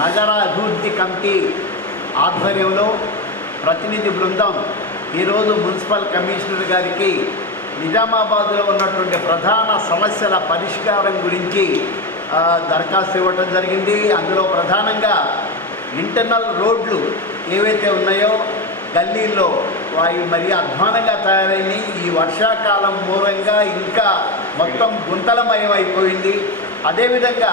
నగర అభివృద్ధి కమిటీ ఆధ్వర్యంలో ప్రతినిధి బృందం ఈరోజు మున్సిపల్ కమిషనర్ గారికి నిజామాబాద్లో ఉన్నటువంటి ప్రధాన సమస్యల పరిష్కారం గురించి దరఖాస్తు ఇవ్వడం జరిగింది. అందులో ప్రధానంగా ఇంటర్నల్ రోడ్లు ఏవైతే ఉన్నాయో గల్లీల్లో అవి మరీ అధ్వానంగా తయారైనవి. ఈ వర్షాకాలం మూలంగా ఇంకా మొత్తం గుంతలమయం అయిపోయింది. అదేవిధంగా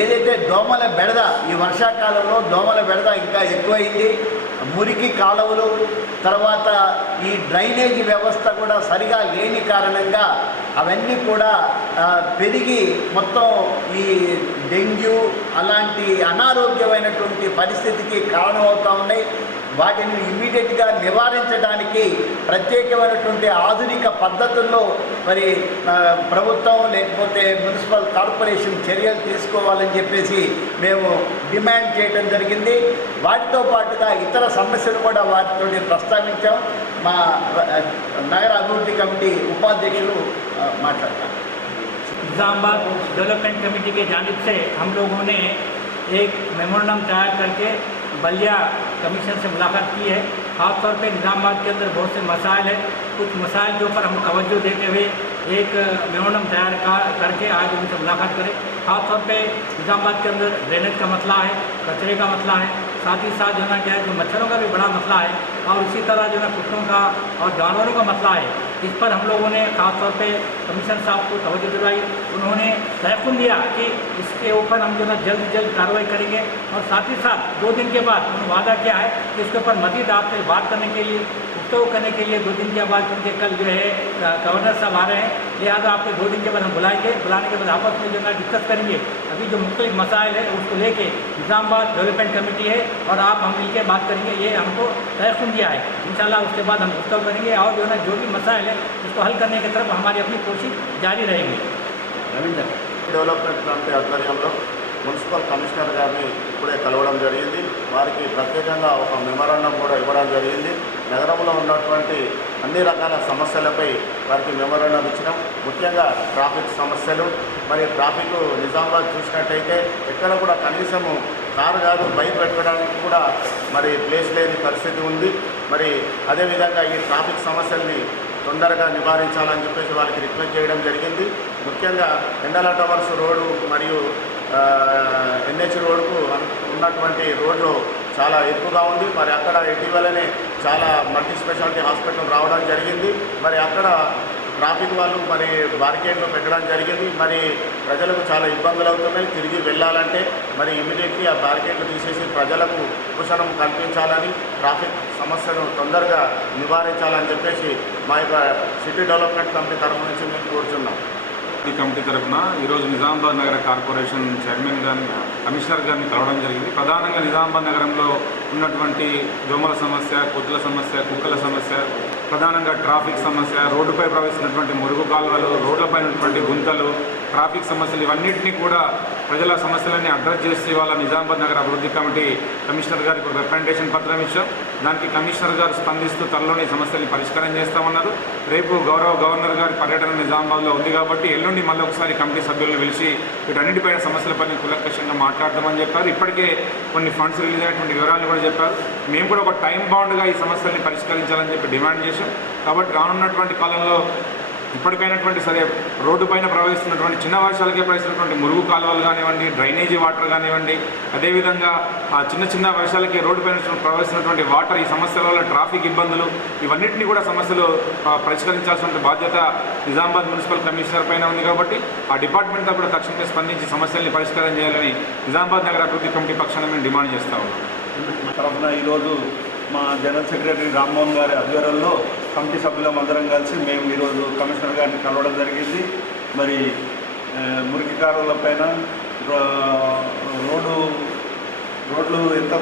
ఏదైతే దోమల బెడద, ఈ వర్షాకాలంలో దోమల బెడద ఇంకా ఎక్కువైంది. మురికి కాలువలు, తర్వాత ఈ డ్రైనేజీ వ్యవస్థ కూడా సరిగా లేని కారణంగా అవన్నీ కూడా పెరిగి మొత్తం ఈ డెంగ్యూ అలాంటి అనారోగ్యమైనటువంటి పరిస్థితికి కారణమవుతూ ఉన్నాయి. వాటిని ఇమ్మీడియట్గా నివారించడానికి ప్రత్యేకమైనటువంటి ఆధునిక పద్ధతుల్లో మరి ప్రభుత్వం లేకపోతే మున్సిపల్ కార్పొరేషన్ చర్యలు తీసుకోవాలని చెప్పేసి మేము డిమాండ్ చేయడం జరిగింది. వాటితో పాటుగా ఇతర సమస్యలు కూడా వాటితో ప్రస్తావించాం. మా నగర అభివృద్ధి కమిటీ ఉపాధ్యక్షులు మాట్లాడతారు. निज़ामाबाद डेवलपमेंट कमेटी के जानिब से हम लोगों ने एक मेमोरेंडम तैयार करके बलिया कमीशन से मुलाकात की है। ख़ासतौर पे निज़ामाबाद के अंदर बहुत से मसाइल हैं। कुछ मसाइल के ऊपर हम तवज्जो देते हुए एक मेमोरेंडम तैयार करके आज उनसे मुलाकात करें। ख़ासतौर पे निज़ामाबाद के अंदर ड्रेनेज का मसला है, कचरे का मसला है, साथ ही साथ जो है क्या है कि मच्छरों का भी बड़ा मसला है, और इसी तरह जो है कुत्तों का और जानवरों का मसला है। इस पर हम लोगों ने ख़ासतौर पे कमिश्नर साहब को तवज्जो दिलवाई। उन्होंने तयक़ुन दिया कि इसके ऊपर हम जो है जल्द से जल्द कार्रवाई करेंगे, और साथ ही साथ 2 दिन के बाद उन्होंने वादा किया है कि इसके ऊपर मज़ीद आपसे बात करने के लिए, गुफ्तगू करने के लिए 2 दिन के बाद, क्योंकि कल जो है गवर्नर साहब आ रहे हैं, लिहाजा आपके 2 दिन के बाद हम बुलाएंगे। बुलाने के बाद आपस में जो है डिस्कस करेंगे। अभी जो मुख्तलिफ मसाइल है उसको लेके निज़ामाबाद डेवलपमेंट कमेटी है और आप हम मिलकर बात करेंगे, ये हमको तयक़ुन दिया है। इंशाल्लाह उसके बाद हम गुफ्तगू करेंगे और जो है जो भी मसाइल है उसको हल करने की तरफ हमारी अपनी कोशिश जारी रहेगी। रविंदर డెవలప్మెంట్ కమిటీ ఆధ్వర్యంలో మున్సిపల్ కమిషనర్ గారిని ఇప్పుడే కలవడం జరిగింది. వారికి ప్రత్యేకంగా ఒక మెమరాండం కూడా ఇవ్వడం జరిగింది. నగరంలో ఉన్నటువంటి అన్ని రకాల సమస్యలపై వారికి మెమరాండం ఇచ్చినాం. ముఖ్యంగా ట్రాఫిక్ సమస్యలు, మరి ట్రాఫిక్ నిజామాబాద్ చూసినట్టయితే ఎక్కడ కూడా కనీసము కారు కాదు బైక్ పెట్టడానికి కూడా మరి ప్లేస్ లేని పరిస్థితి ఉంది. మరి అదేవిధంగా ఈ ట్రాఫిక్ సమస్యల్ని తొందరగా నివారించాలని చెప్పేసి వాళ్ళకి రిక్వెస్ట్ చేయడం జరిగింది. ముఖ్యంగా ఎండల టవర్స్ రోడ్డు మరియు ఎన్హెచ్ రోడ్డుకు ఉన్నటువంటి రోడ్లు చాలా ఎక్కువగా ఉంది. మరి అక్కడ ఇటీవలనే చాలా మల్టీ స్పెషాలిటీ హాస్పిటల్ రావడం జరిగింది. మరి అక్కడ ట్రాఫిక్ వాళ్ళు మరి బారికేడ్లు పెట్టడం జరిగింది. మరి ప్రజలకు చాలా ఇబ్బందులు అవుతున్నాయి. తిరిగి వెళ్ళాలంటే మరి ఇమీడియట్లీ ఆ బారికేడ్లు తీసేసి ప్రజలకు ఉపశమనం కల్పించాలని, ట్రాఫిక్ సమస్యను తొందరగా నివారించాలని చెప్పేసి మా యొక్క సిటీ డెవలప్మెంట్ కమిటీ తరఫు నుంచి మేము కోరుచున్నాం. ఈ కమిటీ తరఫున ఈరోజు నిజామాబాద్ నగర కార్పొరేషన్ చైర్మన్ గారిని, కమిషనర్ గారిని కలవడం జరిగింది. ప్రధానంగా నిజామాబాద్ నగరంలో ఉన్నటువంటి దోమల సమస్య, కొద్దుల సమస్య, కుక్కల సమస్య, ప్రధానంగా ట్రాఫిక్ సమస్య, రోడ్డుపై ప్రవేశించినటువంటి మురుగు కాలువలు, రోడ్లపై ఉన్నటువంటి గుంతలు, ట్రాఫిక్ సమస్యలు, ఇవన్నింటినీ కూడా ప్రజల సమస్యలన్నీ అడ్రస్ చేసి వాళ్ళ నిజామాబాద్ నగర అభివృద్ధి కమిటీ కమిషనర్ గారికి ఒక రికమెండేషన్ పత్రం ఇచ్చాం. దానికి కమిషనర్ గారు స్పందిస్తూ త్వరలోనే ఈ సమస్యల్ని పరిష్కారం చేస్తామన్నారు. రేపు గౌరవ గవర్నర్ గారి పర్యటన నిజామాబాద్లో ఉంది కాబట్టి ఎల్లుండి మళ్ళీ ఒకసారి కమిటీ సభ్యులను పిలిచి వీటన్నిటిపైన సమస్యలపైన కులకషంగా మాట్లాడదామని చెప్పారు. ఇప్పటికే కొన్ని ఫండ్స్ రిలీజ్ అయినటువంటి వివరాలు కూడా చెప్పారు. మేము కూడా ఒక టైం బౌండ్గా ఈ సమస్యల్ని పరిష్కరించాలని చెప్పి డిమాండ్ చేశాం. కాబట్టి రానున్నటువంటి కాలంలో ఇప్పటికైనటువంటి సరే రోడ్డు పైన ప్రవహిస్తున్నటువంటి చిన్న వర్షాలకే ప్రవహిస్తున్నటువంటి మురుగు కాలువలు కానివ్వండి, డ్రైనేజీ వాటర్ కానివ్వండి, అదేవిధంగా చిన్న చిన్న వర్షాలకి రోడ్డు పైన ప్రవహిస్తున్నటువంటి వాటర్, ఈ సమస్యల వల్ల ట్రాఫిక్ ఇబ్బందులు, ఇవన్నింటినీ కూడా సమస్యలు పరిష్కరించాల్సిన బాధ్యత నిజామాబాద్ మున్సిపల్ కమిషనర్ పైన ఉంది. కాబట్టి ఆ డిపార్ట్మెంట్తో కూడా తక్షణమే స్పందించి సమస్యల్ని పరిష్కారం చేయాలని నిజామాబాద్ నగర అభివృద్ధి కమిటీ పక్షాన మేము డిమాండ్ చేస్తా ఉన్నాం. తరఫున ఈరోజు మా జనరల్ సెక్రటరీ రామ్మోహన్ గారి ఆధ్వర్యంలో కమిటీ సభ్యులం అందరం కలిసి మేము ఈరోజు కమిషనర్ గారిని కలవడం జరిగింది. మరి మురికి కాలువలపైన రోడ్లు ఎంత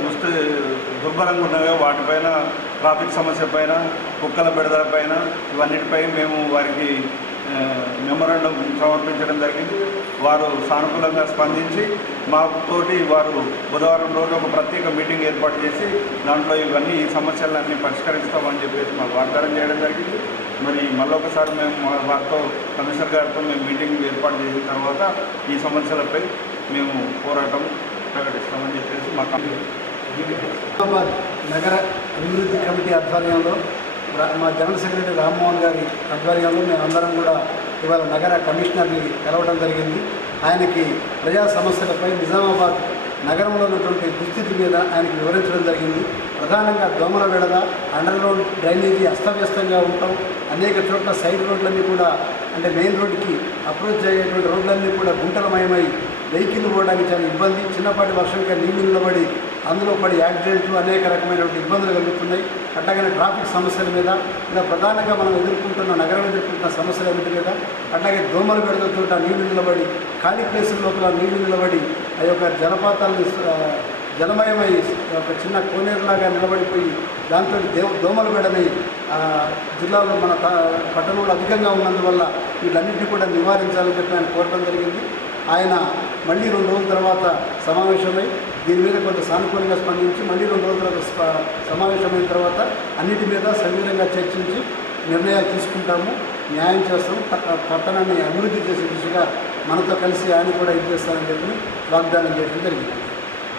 దుర్భరంగా ఉన్నాయో వాటిపైన, ట్రాఫిక్ సమస్య పైన, కుక్కల బెడదల పైన, ఇవన్నిటిపై మేము వారికి మెమరాండం సమర్పించడం జరిగింది. వారు సానుకూలంగా స్పందించి మాతోటి వారు బుధవారం రోజు ఒక ప్రత్యేక మీటింగ్ ఏర్పాటు చేసి దాంట్లో ఈ సమస్యలన్నీ పరిష్కరిస్తామని చెప్పేసి మాకు వాగ్దానం చేయడం జరిగింది. మరి మళ్ళొకసారి మేము వారితో కమిషనర్ గారితో మేము మీటింగ్ ఏర్పాటు చేసిన తర్వాత ఈ సమస్యలపై మేము పోరాటం ప్రకటిస్తామని చెప్పేసి మా కమిటీ నిజామాబాద్ నగర అభివృద్ధి కమిటీ ఆధ్వర్యంలో మా జనరల్ సెక్రటరీ రామ్మోహన్ గారి ఆధ్వర్యంలో మేమందరం కూడా ఇవాళ నగర కమిషనర్ని కలవడం జరిగింది. ఆయనకి ప్రజా సమస్యలపై నిజామాబాద్ నగరంలో ఉన్నటువంటి దుస్థితి మీద ఆయనకి వివరించడం జరిగింది. ప్రధానంగా దోమల విడద, అండర్ గ్రౌండ్ డ్రైనేజీ అస్తవ్యస్తంగా ఉండటం, అనేక చోట్ల సైడ్ రోడ్లన్నీ కూడా అంటే మెయిన్ రోడ్డుకి అప్రోచ్ అయ్యేటువంటి రోడ్లన్నీ కూడా గుంటలమయమై వెహికల్ పోవడానికి చాలా ఇబ్బంది. చిన్నపాటి వర్షంగా నీళ్లు నిలబడి అందులో పడి యాక్సిడెంట్లు అనేక రకమైనటువంటి ఇబ్బందులు కలుగుతున్నాయి. అట్లాగనే ట్రాఫిక్ సమస్యల మీద, ఇలా ప్రధానంగా మనం నగరం ఎదుర్కొంటున్న సమస్యల మీద, అట్లాగే దోమల విడదతో నీళ్లు నిలబడి ఖాళీ ప్లేసుల లోపల నీళ్లు నిలబడి ఆ యొక్క జలపాతాలను జలమయమై ఒక చిన్న కోనేరులాగా నిలబడిపోయి దాంతో దోమల విడని జిల్లాలో మన పట్టణంలో అధికంగా ఉన్నందువల్ల వీటన్నింటినీ కూడా నివారించాలని చెప్పి ఆయన కోరడం జరిగింది. ఆయన మళ్ళీ 2 రోజుల తర్వాత సమావేశమై దీని మీద కొంత సానుకూలంగా స్పందించి మళ్ళీ 2 రోజుల తర్వాత సమావేశమైన తర్వాత అన్నిటి మీద సవివరంగా చర్చించి నిర్ణయాలు తీసుకుంటాము, న్యాయం చేస్తాము, పట్టణాన్ని అభివృద్ధి చేసే దిశగా మనతో కలిసి ఆయన కూడా ఇది చేస్తామని చెప్పి వాగ్దానం చేయడం జరిగింది.